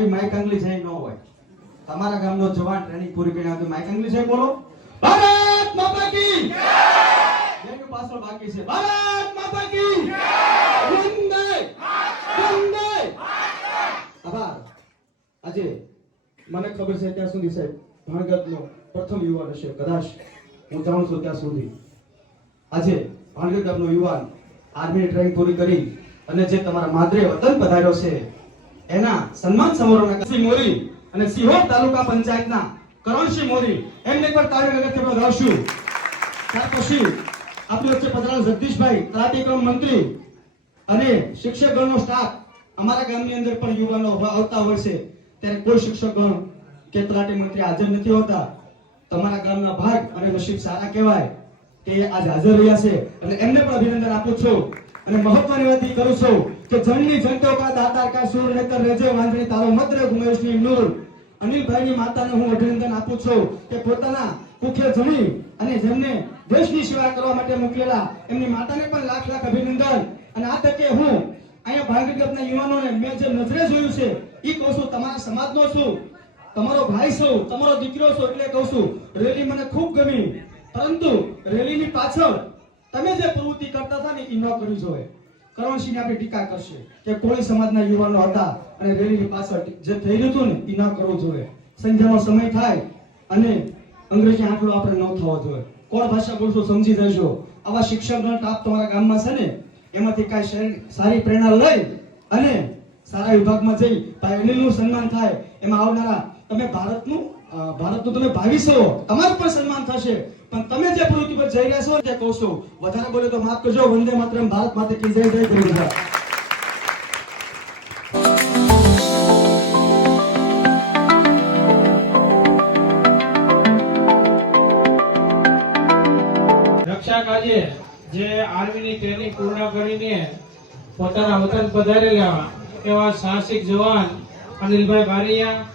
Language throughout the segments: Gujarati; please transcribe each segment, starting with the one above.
આવી માઈક આંગળી જાય ન હોય. તમારા ગામનો જવાન ટ્રેનિંગ પૂરી કરીને આવતો માઈક આંગળી જાય બોલો ભારત માતા કી જય. જેનું પાછળ બાકી છે ભારત માતા કી જય. વંદે વંદે આભાર. આજે મને ખબર છે ત્યાં સુધી સાહેબ ભાણગઢનો પ્રથમ યુવાન હશે કદાચ, હું જાણું છું ત્યાં સુધી. આજે ભાણગઢ ગામનો યુવાન આર્મી ટ્રેનિંગ પૂરી કરી અને જે તમારા માદરે વતન પધાર્યો છે એના સન્માન સમારોહના શ્રી મોરી અને સિહોર તાલુકા પંચાયતના કરણસિંહ મોરી એમને પર તાળી લગાડતી આપણે રાવશું. ત્યાર પછી આપણી વચ્ચે પધારેલ જગદીશભાઈ તલાટીક્રમ મંત્રી અને શિક્ષકગણનો સ્ટાફ. અમારા ગામની અંદર પણ યુવાનો આવતા હોય છે ત્યારે કોઈ શિક્ષકગણ કે તલાટી મંત્રી હાજર નથી હોતા. તમારા ગામના ભાગ અને નસીબ સારા કહેવાય કે આજ હાજર રહ્યા છે અને એમને પણ અભિનંદન આપું છું. અને મહત્વની વાત એ કરું છું કે જનની જનતો કા દાતાર કા સુર નેતર રેજે વાંજણી તારો મદ્ર ગુમેશની નૂર. અનિલભાઈની માતાને હું અભિનંદન આપું છું કે પોતાના કુખે જણી અને જેમને દેશની સેવા કરવા માટે મોકલેલા એમની માતાને પણ લાખ લાખ અભિનંદન. અને આ તકે હું અહીંયા ભાણગઢના યુવાનોને મેં જે નજરે જોયું છે એ કહું છું, તમારા સમાજનો છું, તમારો ભાઈ છું, તમારો દીકરો છું, એટલે કહું છું રેલી મને ખૂબ ગમી. પરંતુ રેલીની પાછળ તમે જે પ્રવૃત્તિ કરતા હતા ને એ ન કરવી જોઈએ. કરણસિંહ આપણી ટીકા કરશે કે કોળી સમાજના યુવાનો હતા અને રેલીની પાછળ જે થઈ રહ્યું હતું ને એ ન કરવું જોઈએ. સંધ્યાનો સમય થાય અને અંગ્રેજી આંકડો આપણે ન થવો જોઈએ. કોણ ભાષા બોલશો સમજી જજો. આવા શિક્ષકનો સ્ટાફ તમારા ગામમાં છે ને એમાંથી કાંઈ સારી પ્રેરણા લઈ અને સારા વિભાગમાં જઈ ભાઈ અનિલનું સન્માન થાય. એમાં આવનારા તમે ભારતનું તમે ભાવિ છો, તમારું પણ સન્માન થશે. પણ તમે જે પ્રવૃત્તિ પર જઈ રહ્યા છો તે કહું છું, વધારે બોલે તો માફ કરજો. વંદે માતરમ, ભારત માતા કી જય, જય ગરુડા. રક્ષા કાજે જે આર્મીની ટ્રેનિંગ પૂર્ણ કરીને પોતાના વતન પધારેલા એવા સાહસિક જવાન અનિલભાઈ બારૈયા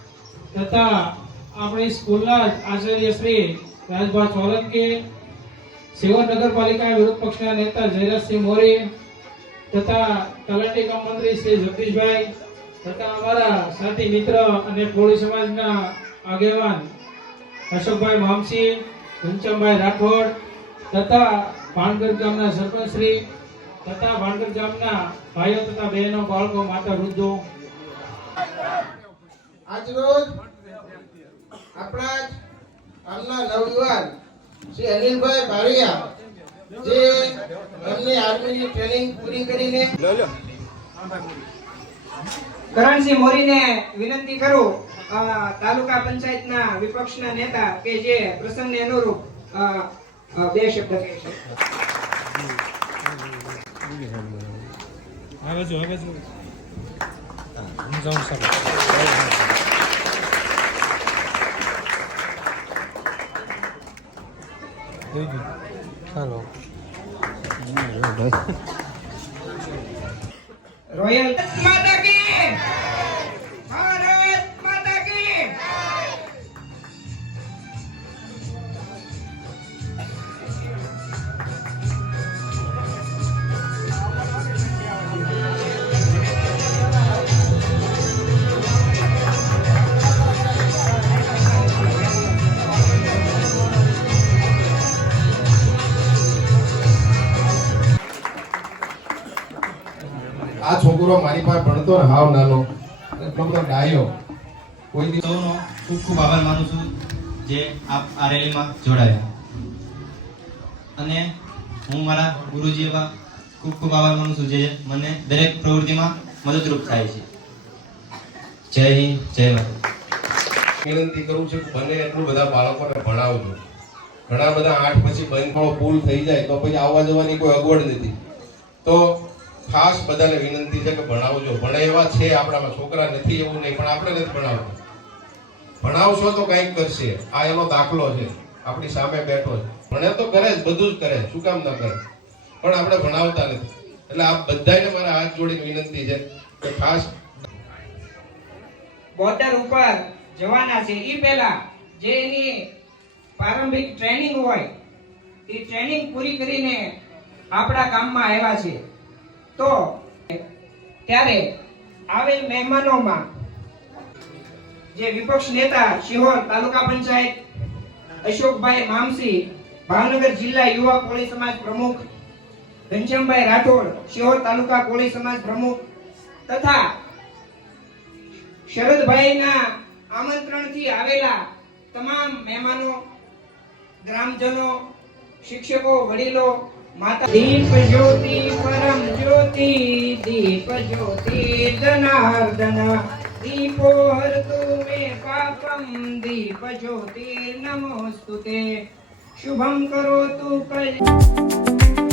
તથા આપણી સ્કૂલના આચાર્ય શ્રી રાજભા સોલંકી, સિહોર નગરપાલિકા વિરોધ પક્ષના નેતા જયરાજસિંહ મોરી તથા તલાટી કમ મંત્રી શ્રી જગદીશભાઈ તથા અમારા સાથી મિત્ર અને કોળી સમાજના આગેવાન અશોકભાઈ મામસી, ઘનશ્યામભાઈ રાઠોડ તથા ભાણગઢ ગામના સરપંચ શ્રી તથા ભાણગઢ ગામના ભાઈઓ તથા બહેનો, બાળકો, માતા, વૃદ્ધો. આજરોજ આપણા ગામના નવયુવાન શ્રી અનિલભાઈ બારૈયા જે એમની આર્મીની ટ્રેનિંગ પૂરી કરીને કરણસિંહ મોરીને વિનંતી કરું તાલુકા પંચાયતના વિપક્ષના નેતા કે જે પ્રસંગને અનુરૂપ બે શબ્દ કહે છે. હવે જો હું જાઉં છું. રોયલ માતા કી ભારત માતા કી. આ છોકરો મારી પાસે ભણતો ને હાવ નાનો એટલો બધો ડાયો કોઈ દિવસ સૌનો ખૂબ ખૂબ આભાર માનું છું જે આપ આ રેલીમાં જોડાયા. અને હું મારા ગુરુજી એવા ખૂબ ખૂબ આભાર માનું છું જે મને દરેક પ્રવૃત્તિમાં મદદરૂપ થાય છે. જય હિન્દ, જય ભારત. વિનંતી કરું છું કે બને એટલું બધા બાળકોને ભણાવજો. ઘણા બધા 8 પછી બંધ પૂલ થઈ જાય તો પછી આવવા જવાની કોઈ અગવડ નથી. તો ખાસ બધાને વિનંતી છે કે ભણાવજો. ભણે એવા છે આપણામાં, છોકરા નથી એવું નહીં, પણ આપણે નથી ભણાવતા. ભણાવશો તો કંઈક કરશે. આ એનો દાખલો છે, આપણી સામે બેઠો છે. ભણે તો કરે જ, બધું જ કરે, શું કામ ના કરે, પણ આપણે ભણાવતા નથી. એટલે આ બધાને મારા હાથ જોડીને વિનંતી છે કે ખાસ બોર્ડર ઉપર જવાના છે એ પહેલા જે એની પ્રારંભિક ટ્રેનિંગ હોય એ ટ્રેનિંગ પૂરી કરીને આપણા ગામમાં આવ્યા છે. તો ત્યારે આવેલ મહેમાનોમાં જે વિપક્ષ નેતા શિહોર તાલુકા પંચાયત અશોકભાઈ મામસી ભાવનગર જિલ્લા યુવા કોળી સમાજ પ્રમુખ ઘનશ્યામભાઈ રાઠોડ શિહોર તાલુકા કોળી સમાજ પ્રમુખ તથા શરદભાઈના આમંત્રણથી આવેલા તમામ મહેમાનો, ગ્રામજનો, શિક્ષકો, વડીલો, માતા. દીપ જ્યોતિ પરમ જ્યોતિ, દીપ જ્યોતિ જનાર્દન, દીપો હરતુ મે પાપમ, દીપ જ્યોતિ નમોસ્તુતે, શુભમ કરોતુ કલ્યાણમ.